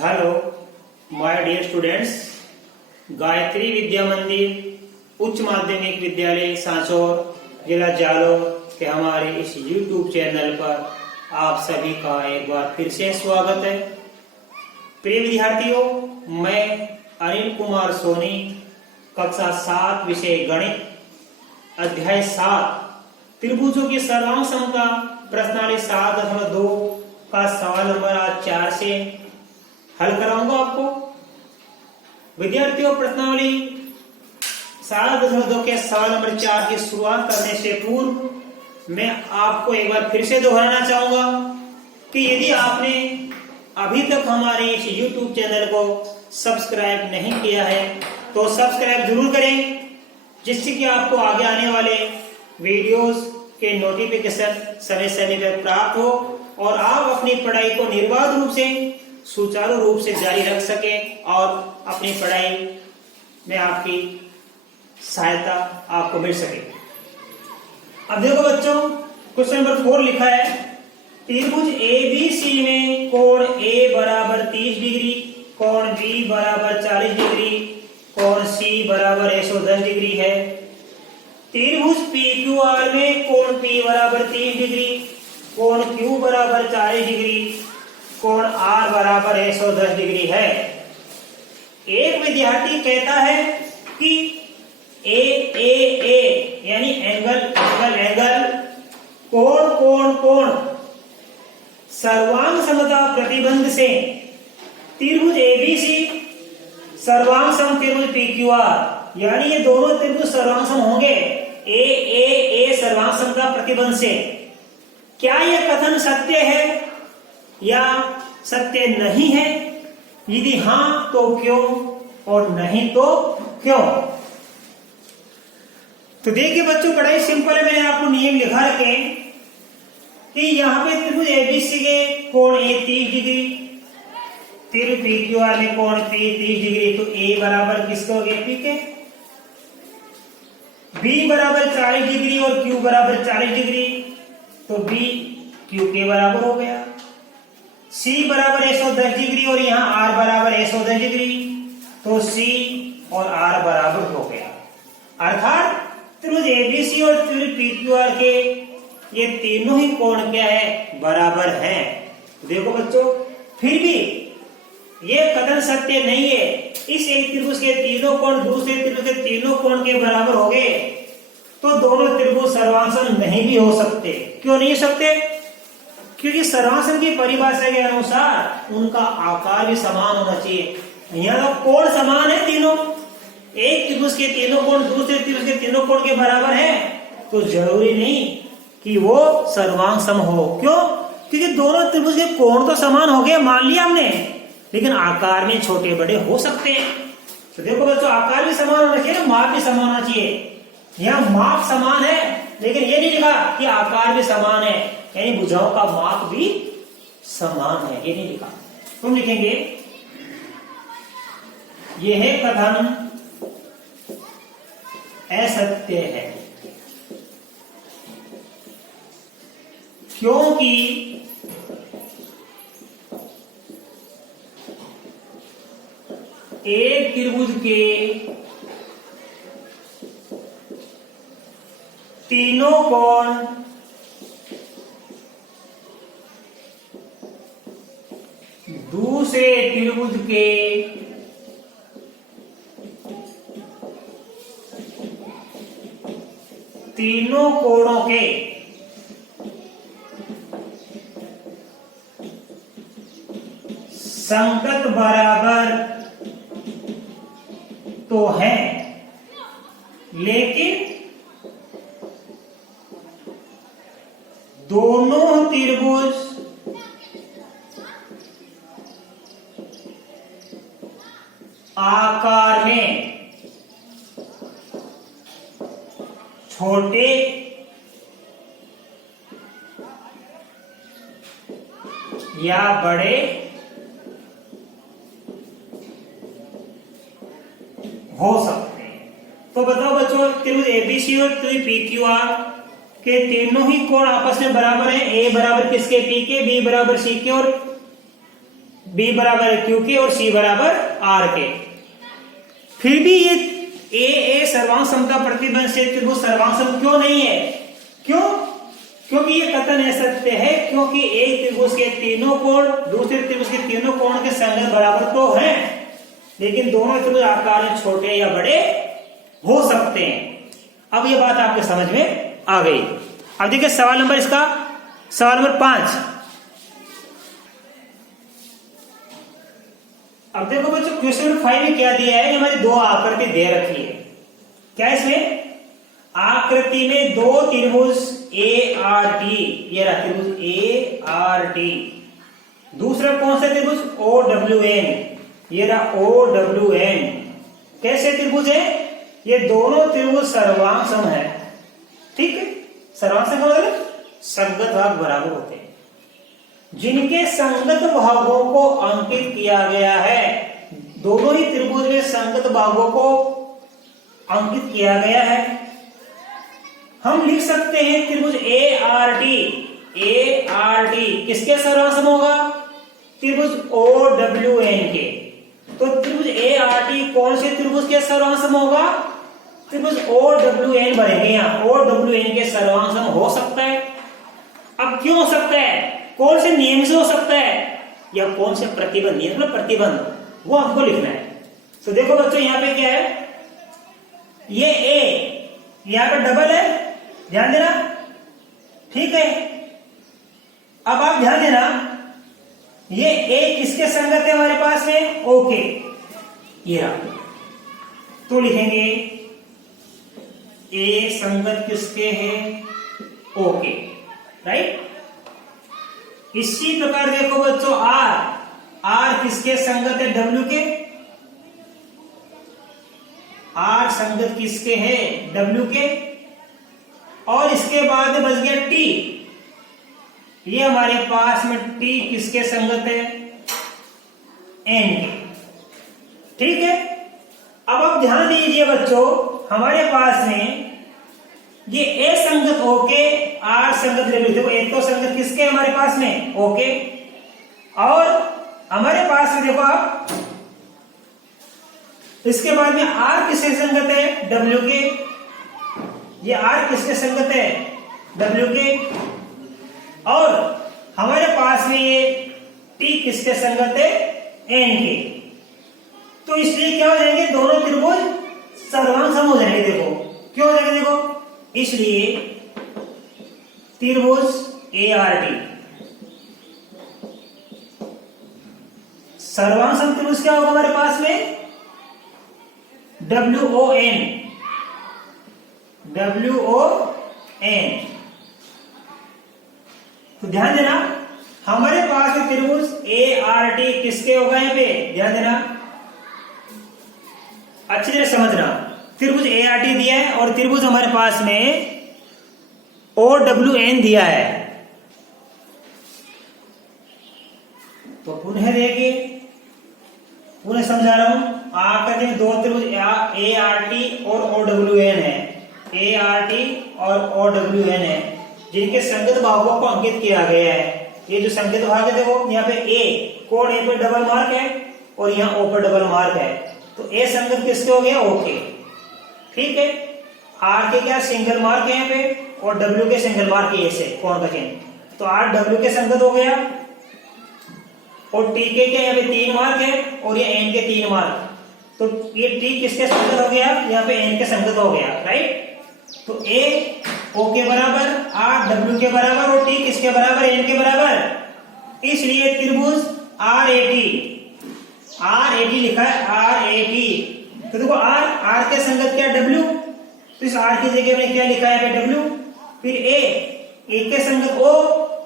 Hello my dear students, Gayatri Vidya Mandir उच्च माध्यमिक विद्यालय सांचौर जिला जालौर के हमारे इस YouTube चैनल पर आप सभी का एक बार फिर से स्वागत है। प्रिय विद्यार्थियों, मैं अनिल कुमार सोनी, कक्षा 7 विषय गणित, अध्याय 7 त्रिभुजों की सर्वांग समता प्रश्नावली 7.2 का सवाल नंबर आज 4 से हल कराऊंगा आपको। विद्यार्थियों, प्रश्नावली 7.2 के सवाल नंबर 4 की शुरुआत करने से पूर्व मैं आपको एक बार फिर से दोहराना चाहूंगा कि यदि आपने अभी तक हमारे इस YouTube चैनल को सब्सक्राइब नहीं किया है तो सब्सक्राइब जरूर करें, जिससे कि आपको आगे आने वाले वीडियोस के नोटिफिकेशन समय समय पर प्राप्त हो और आप अपनी पढ़ाई को निर्बाध रूप से सुचारू रूप से जारी रख सके और अपनी पढ़ाई में आपकी सहायता आपको मिल सके। अब देखो बच्चों, क्वेश्चन नंबर 4 लिखा है, त्रिभुज ABC में कोण A बराबर 30 डिग्री, कोण B बराबर 40 डिग्री, कोण C बराबर 110 डिग्री है। त्रिभुज PQR में कोण P बराबर 30 डिग्री, कोण Q बराबर 40 डिग्री, कोण R बराबर 110 डिग्री है। एक विद्यार्थी कहता है कि ए यानी एंगल कोण सर्वांग समता प्रतिबंध से त्रिभुज ABC सर्वांग सम त्रिभुज PQR, यानी ये दोनों त्रिभुज सर्वांग सम होंगे ए सर्वांग सम का प्रतिबंध से। क्या यह कथन सत्य है या सत्य नहीं है? यदि हां तो क्यों और नहीं तो क्यों? तो देखिए बच्चों, बड़ा ही सिंपल है, मैंने आपको नियम लिखा रखे कि यहाँ पे त्रिभुज ABC के कोण A 30 डिग्री, त्रिभुज PQR में कोण P 30 डिग्री, तो A बराबर किसके हो गए? P के। B बराबर 40 डिग्री और Q बराबर 40 डिग्री, तो B Q के बराबर हो गया। C बराबर 110 डिग्री और यहाँ R बराबर 110 डिग्री, तो C और R बराबर हो गया। अर्थात त्रिभुज ABC और त्रिभुज PQR के ये तीनों ही कोण क्या है? बराबर हैं। देखो बच्चों, फिर भी ये कथन सत्य नहीं है। इस एक त्रिभुज के तीनों कोण दूसरे त्रिभुज के तीनों कोण के बराबर हो गए, तो दोनों त्रिभुज सर्वांग नहीं भी हो सकते। क्यों नहीं हो सकते? क्योंकि सर्वांग की परिभाषा के अनुसार उनका आकार भी समान होना चाहिए। यहाँ तो कोण समान है तीनों, एक त्रिभुज के तीनों कोण दूसरे त्रिभुज के तीनों कोण के बराबर है, तो जरूरी नहीं कि वो सर्वांग सम हो। क्यों? क्योंकि दोनों त्रिभुज के कोण तो समान हो गए, मान लिया हमने, लेकिन आकार में छोटे बड़े हो सकते हैं। तो देखो बच्चों, आकार भी समान होना चाहिए, माप भी समान होना चाहिए। यहाँ माप समान है, लेकिन ये नहीं लिखा कि आकार भी समान है, यानी भुजाओं का माप भी समान है, ये नहीं लिखा। तुम लिखेंगे यह कथन असत्य है, क्योंकि एक त्रिभुज के तीनों कोण दूसरे त्रिभुज के तीनों कोणों के संगत बराबर तो है, लेकिन दोनों त्रिभुज आकार में छोटे या बड़े हो सकते हैं। तो बताओ बच्चों, त्रिभुज ABC और त्रिभुज PQR के तीनों ही कोण आपस में बराबर हैं। ए बराबर किसके? P के, B बराबर C के और बी बराबर है क्यू के और सी बराबर आर के। फिर भी ये ए सर्वांग समता प्रतिबंध से त्रिभुज सर्वांग सम क्यों नहीं है? क्यों? क्योंकि ये कथन असत्य है, क्योंकि एक त्रिभुज के तीनों कोण दूसरे त्रिभुज के तीनों कोण के संगत बराबर तो हैं, लेकिन दोनों त्रिभुज आकार में छोटे या बड़े हो सकते हैं। अब ये बात आपके समझ में आ गई। अब देखिए सवाल नंबर इसका, सवाल नंबर 5। अब देखो बच्चों क्वेश्चन नंबर 5 में क्या दिया है, हमारी दो आकृति दे रखी है। क्या इसमें आकृति में दो त्रिभुज ए आर टी, ये रहा त्रिभुज ए आर टी, दूसरा कौन सा त्रिभुज ओ डब्ल्यू एन, ये रहा ओ डब्ल्यू एन। कैसे त्रिभुज है? ये दोनों त्रिभुज सर्वांग सम है। ठीक है, सर्वांग सम का मतलब संगत भाग बराबर होते हैं, जिनके संगत भागों को अंकित किया गया है। दोनों ही त्रिभुज में संगत भागों को अंकित किया गया है। हम लिख सकते हैं त्रिभुज ए आर टी किसके सर्वांग सम होगा? त्रिभुज ओ डब्ल्यू एन के। तो त्रिभुज ए आर टी कौन से त्रिभुज के सर्वांग सम होगा? त्रिभुज ओ डब्ल्यू एन बनेंगे। यहाँ ओ डब्ल्यू एन के सर्वांग सम हो सकता है। अब क्यों हो सकता है? कौन से नियम से हो सकता है या कौन से प्रतिबंध, नियम मतलब प्रतिबंध, वो हमको लिखना है। तो देखो बच्चों यहाँ पे क्या है, ये ए यहाँ पे डबल है, ध्यान देना। ठीक है, अब आप ध्यान देना, ये ए किसके संगत है हमारे पास में? ओके, ये रहा। तो लिखेंगे ए संगत किसके है? Okay, right. इसी प्रकार देखो बच्चों आर किसके संगत है? डब्ल्यू के। आर संगत किसके है? डब्ल्यू के। और इसके बाद बच गया टी, ये हमारे पास में टी किसके संगत है? एन के। ठीक है, अब आप ध्यान दीजिए बच्चों, हमारे पास में ये ए संगत होके आर संगत ले लो। देखो एक तो संगत किसके हमारे पास में? ओके। और हमारे पास में देखो आप इसके बाद में आर किसके संगत है? डब्ल्यू के। ये आर किसके संगत है? डब्ल्यू के। और हमारे पास में ये टी किसके संगत है? एन के। तो इसलिए क्या हो जाएंगे? दोनों त्रिभुज सर्वांग सम हो जाएंगे। देखो क्यों हो जाएंगे? देखो इसलिए त्रिभुज ए आर टी सर्वांग सम त्रिभुज क्या होगा हमारे पास में? W O N. तो ध्यान देना, हमारे पास में त्रिभुज ए आर टी किसके होगा? यहाँ पे ध्यान देना, अच्छी तरह समझना। त्रिभुज ए आर टी दिया है और त्रिभुज हमारे पास में ओ डब्ल्यू एन दिया है। तो पुनः देखिए, पुनः समझा रहा हूं। आकृति में दो त्रिभुज ए आर टी और ओ डब्ल्यू एन है, ए आर टी और ओ डब्ल्यू एन है, जिनके संगत भागों को अंकित किया गया है। ये जो संगत भाग है देखो, यहाँ पे ए कोण ए पे डबल मार्क है और यहाँ ओ पर डबल मार्क है। तो ए संगत किसके हो गया? ओके। ठीक है, आर के क्या सिंगल मार्क है यहाँ पे और डब्ल्यू के सिंगल मार्क है ऐसे कोण का चिन्ह। तो आर डब्ल्यू के संगत हो गया और टी के क्या यहाँ पे 3 मार्क है और ये एन के 3 मार्क। तो ये टी किसके संगत हो गया? यहाँ पे एन के संगत हो गया, राइट। तो ए ओ के बराबर, आर डब्ल्यू के बराबर और टी किसके बराबर? एन के बराबर। इसलिए त्रिभुज आर ए टी लिखा है, आर ए टी। तो देखो आर के संगत क्या? डब्ल्यू। तो इस आर की जगह में क्या लिखा है? डब्ल्यू। फिर ए के संगत ओ,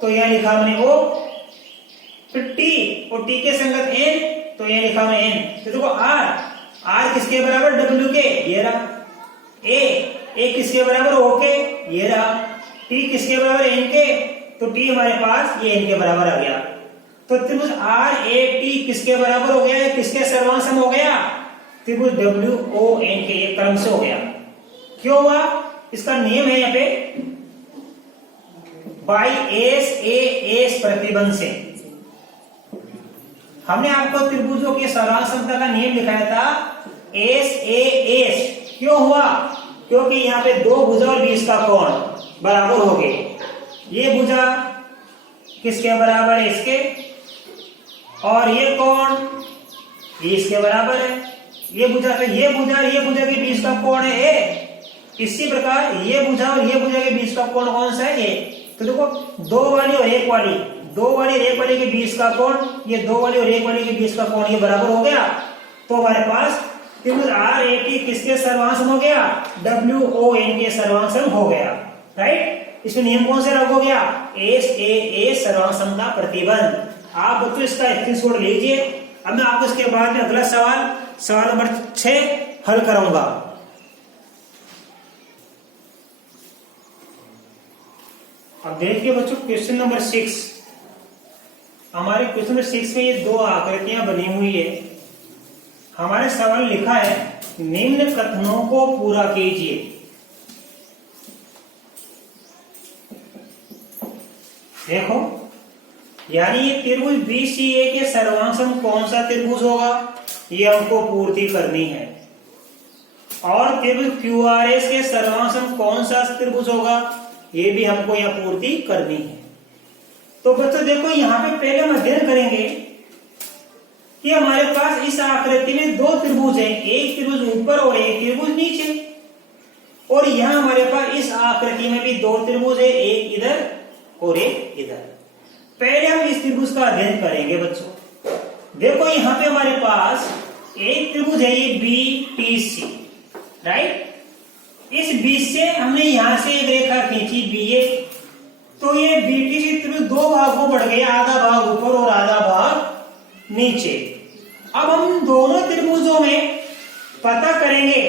तो यह लिखा हमने ओ। फिर टी और टी के संगत एन, तो यह लिखा हमने एन। तो देखो आर किसके बराबर? डब्ल्यू के, ये रहा। ए किसके बराबर? ओ के, ये रहा। टी किसके बराबर? एन के, तो टी हमारे पास ये एन के बराबर आ गया। तो त्रिभुज आर ए टी किसके बराबर हो गया? किसके सर्वांग सम हो गया? त्रिभुज डब्ल्यू ओ एन के, एक क्रम से हो गया। क्यों हुआ? इसका नियम है यहाँ पे बाई एस ए एस प्रतिबंध से। हमने आपको त्रिभुजों के सर्वांग समता का नियम दिखाया था एस ए एस। क्यों हुआ? क्योंकि यहाँ पे दो भुजा और बीच का कोण बराबर हो गए। ये भुजा किसके बराबर है? इसके। और ये कोण ये इसके बराबर है। ये भुजा तो ये भुजा और ये भुजा के बीच का कोण है ए। इसी प्रकार ये भुजा और ये भुजा के बीच का कोण कौन सा है? ये। तो देखो दो वाली और एक वाली, दो वाली और एक वाली के बीच का कोण, ये दो वाली और एक वाली के बीच का कोण ये बराबर हो गया। तो हमारे पास त्रिभुज आर ए टी किसके सर्वांग सम हो गया? डब्ल्यू ओ एन के सर्वांग सम हो गया। राइट? इसमें नियम कौन सा लागू हो गया? एस ए ए सर्वांग सम का प्रतिबंध। आप बच्चों इसका स्क्रीनशॉट लीजिए। अब मैं आपको इसके बाद में अगला सवाल नंबर 6 हल कराऊंगा। अब देखिए बच्चों क्वेश्चन नंबर 6। हमारे क्वेश्चन नंबर 6 में ये दो आकृतियां बनी हुई है। हमारे सवाल लिखा है निम्न कथनों को पूरा कीजिए। देखो यानी ये त्रिभुज बीसीए के सर्वांग सम कौन सा त्रिभुज होगा ये हमको पूर्ति करनी है। और त्रिभुज क्यूआरएस के सर्वांग सम कौन सा त्रिभुज होगा ये भी हमको यहाँ पूर्ति करनी है। तो बच्चों देखो यहाँ पे पहले हम अध्ययन करेंगे कि हमारे पास इस आकृति में दो त्रिभुज है, एक त्रिभुज ऊपर और एक त्रिभुज नीचे। और यहाँ हमारे पास इस आकृति में भी दो त्रिभुज है, एक इधर और एक इधर। पहले हम इस त्रिभुज का अध्ययन करेंगे बच्चों। देखो यहाँ पे हमारे पास एक त्रिभुज है ये बी टी सी। राइट? इस बीच से हमने यहां से एक रेखा खींची बी ए। तो ये बीटीसी त्रिभुज दो भागों बढ़ गया, आधा भाग ऊपर और आधा भाग नीचे। अब हम दोनों त्रिभुजों में पता करेंगे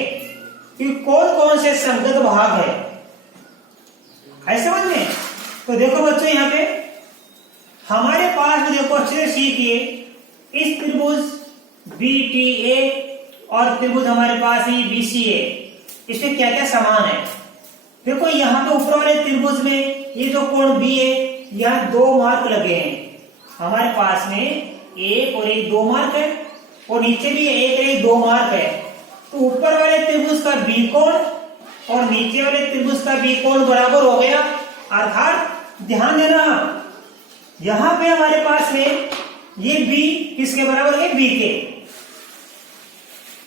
कि कौन कौन से संगत भाग है। ऐसे समझ में? तो देखो बच्चों यहाँ पे हमारे पास देखो अच्छे से सीखिए, इस त्रिभुज बीटीए और त्रिभुज हमारे पास है बीसीए, इसमें क्या क्या समान है। देखो यहाँ पे ऊपर वाले त्रिभुज में ये जो कोण बी है यहाँ दो मार्क लगे हैं। हमारे पास में एक और एक दो मार्क है और नीचे भी एक और एक दो मार्क है। तो ऊपर वाले त्रिभुज का बी कोण और नीचे वाले त्रिभुज का बी कोण बराबर हो गया। अर्थात ध्यान देना यहाँ पे हमारे पास में ये बी किसके बराबर है? बी के।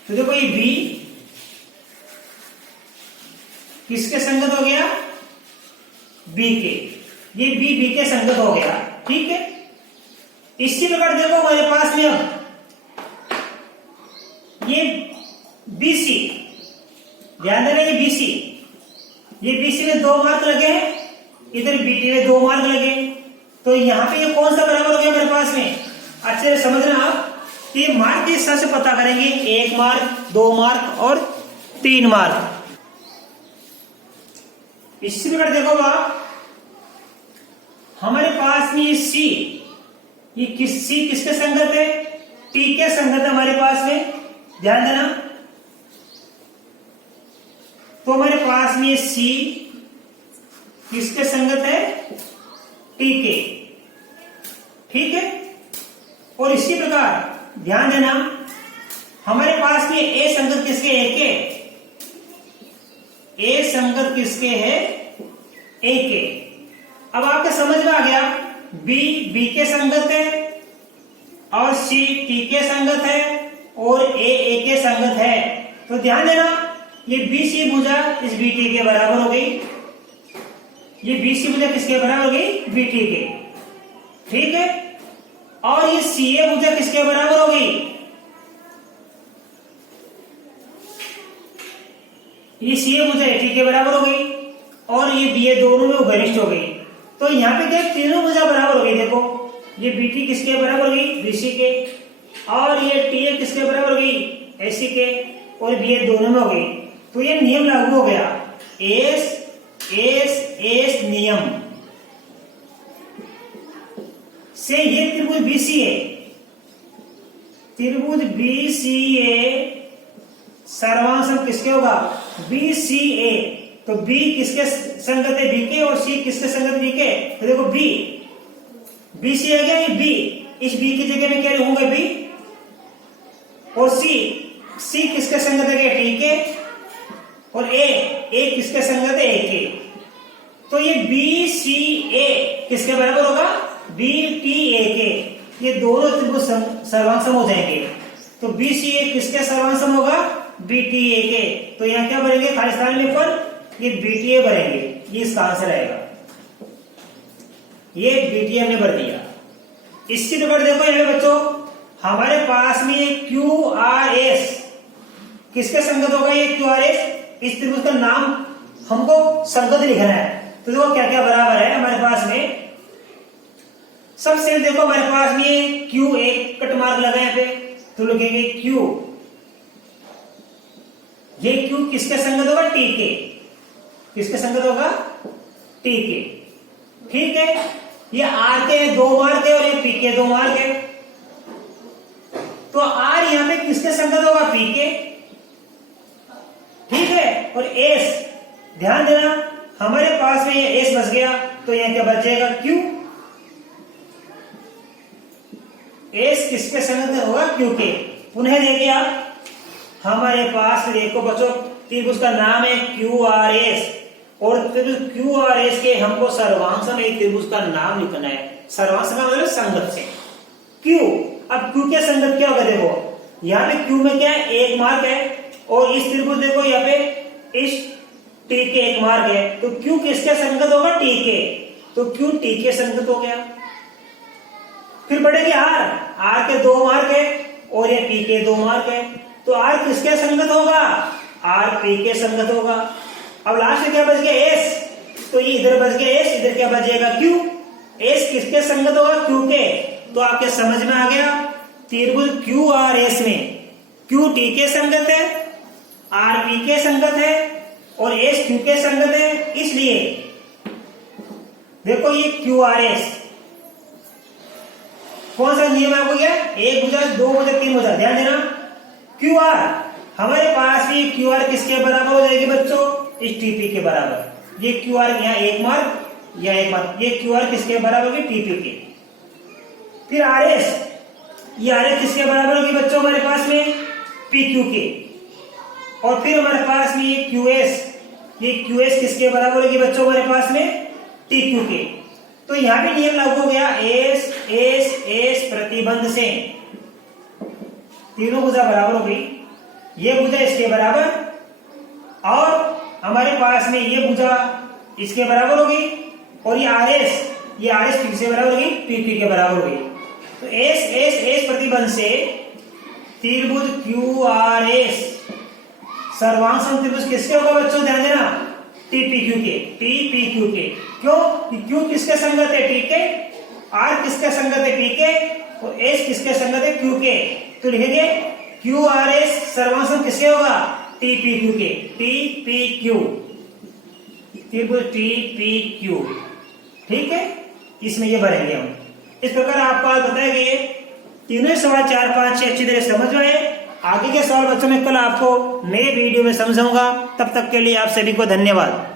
तो देखो ये बी किसके संगत हो गया? बी के। ये बी के संगत हो गया। ठीक है? इसी प्रकार देखो हमारे पास में अब ये बीसी, ध्यान देना ये बीसी में दो मार्क लगे हैं, इधर बीटी में दो मार्क लगे। तो यहाँ पे ये कौन सा बराबर हो गया मेरे पास में? अच्छे से समझना आप कि मार्क के हिसाब से पता करेंगे, एक मार्क, दो मार्क और तीन मार्क। इसी प्रकार देखो आप हमारे पास में सी, ये सी किसके संगत है? टी के संगत है हमारे पास में, ध्यान देना। तो हमारे पास में सी किसके संगत है? टी के। ठीक है? और इसी प्रकार ध्यान देना हमारे पास में ए संगत किसके? ए के। ए संगत किसके है? ए के। अब आपके समझ में आ गया, बी के संगत है और सी टी के संगत है और ए के संगत है। तो ध्यान देना ये बी सी भुजा इस बी टी के बराबर हो गई। ये बी सी भुजा किसके बराबर हो गई? बी टी के। ठीक है? और ये सी ए भुजा किसके बराबर हो गई? ये सी ए भुजा ए टी के बराबर हो गई और ये बी ए दोनों में घनिष्ठ हो गई। तो यहाँ पे देख तीनों भुजा बराबर हो गई। देखो ये बी टी किसके बराबर हो गई? बी सी के। और ये टी ए किसके बराबर हो गई? ए सी के। और बी ए दोनों में हो गई। तो ये नियम लागू हो गया, एस एस एस नियम से ये त्रिभुज बीसीए, त्रिभुज बीसीए सर्वांग सम किसके होगा? बीसीए। तो बी किसके संगत है? बी के। और सी किसके संगत है? बी के। तो देखो बी सी आ गया, ये बी, इस बी की जगह में क्या होंगे? बी। और सी किसके संगत है? टी के। और ए किसके संगत है? ए के। तो ये बी सी ए किसके बराबर होगा? बी टी ए के। ये दोनों त्रिभुज सर्वांग सम हो जाएंगे। तो बी सी ए किसके सर्वांग सम होगा? बी टी ए के। तो यहाँ क्या बनेंगे खाली स्थान में पर? ये बी टी ए बनेंगे। ये इसका आंसर आएगा। ये बी टी ए ने भर दिया। इसकी नंबर देखो यहाँ बच्चों, हमारे पास में ये क्यू आर एस किसके संगत होगा? ये क्यू आर एस, इस त्रिभुज का नाम हमको संगत लिखना है। तो देखो क्या क्या बराबर है हमारे पास में। सबसे देखो हमारे पास में ये क्यू, एक कट मार्क लगा यहाँ पे, तो लिखेंगे क्यू। ये क्यू किसके संगत होगा? टी के। किसके संगत होगा? टी के। ठीक है। ये आर के 2 मार्क है और ये पी के 2 मार्क है। तो आर यहां पे किसके संगत होगा? पी के। ठीक है। और एस, ध्यान देना हमारे पास में ये एस बच गया, तो यहां क्या बच जाएगा? क्यू। एस किसके संगत होगा? क्यू के। पुनः देखिए आप, हमारे पास देखो बच्चों त्रिभुज का नाम है क्यू आर एस, और क्यू आर एस के हमको सर्वांग सम एक त्रिभुज का नाम लिखना है। सर्वांग सम मतलब संगत से क्यू। अब क्यू के संगत क्या होगा? देखो यहाँ पे क्यू में क्या है? 1 मार्क है, और इस त्रिभुज देखो यहाँ पे इस टी के 1 मार्क है। तो क्यू किसके संगत होगा? टी के। तो क्यू टी के संगत हो गया। फिर बढ़ेगी आर के 2 मार्क है और ये पी के 2 मार्क है। तो आर किसके संगत होगा? आर पी के संगत होगा। अब लास्ट में क्या बच गया? एस। तो ये इधर बच गया एस, इधर क्या बचेगा? क्यू। एस किसके संगत होगा? क्यू के। तो आपके समझ में आ गया त्रिभुज क्यू आर एस में क्यू टी के संगत है, आर पी के संगत है और एस क्यू के संगत है। इसलिए देखो ये क्यू आर एस कौन सा नियम आपको क्या? 1 भुजा 2 भुजा 3 भुजा। ध्यान देना क्यू आर हमारे पास भी क्यू आर किसके बराबर हो जाएगी बच्चों? इस टीपी के बराबर। ये क्यू आर यहाँ 1 मार्क, या 1 मार्क। ये क्यू आर किसके बराबर होगी? टीपी के। फिर आर एस, ये आर एस किसके बराबर होगी बच्चों हमारे पास में? पी क्यू के। और फिर हमारे पास में ये क्यू एस, ये क्यू एस किसके बराबर होगी बच्चों हमारे पास में? टी क्यू के। तो यहाँ भी नियम लागू हो गया, एस एस एस प्रतिबंध से तीनों भुजा बराबर हो गई। ये भुजा इसके बराबर, और हमारे पास में ये भुजा इसके बराबर होगी, और ये आर एस किसके बराबर होगी? पीपी के बराबर होगी। तो एस एस एस प्रतिबंध से त्रिभुज क्यू आर एस सर्वांग सम त्रिभुज किसके होगा बच्चों? ध्यान देना टीपी क्यू के। टीपी क्यू के। क्यों? क्यू किसके संगत है? टी के। आर किसके संगत है? पी के। और एस किसके संगत है? क्यू के। तो लिखेंगे क्यू आर एस सर्वांग सम किसके होगा? टीपी क्यू के। टीपी क्यू, त्रिभुज टीपी क्यू। ठीक है, इसमें ये भरेंगे हम। इस प्रकार आपको आज बताया गया तीनों सवाल 4, 5, 6 अच्छी तरह समझ में आए। आगे के सवाल बच्चों में कल आपको नए वीडियो में समझाऊंगा। तब तक के लिए आप सभी को धन्यवाद।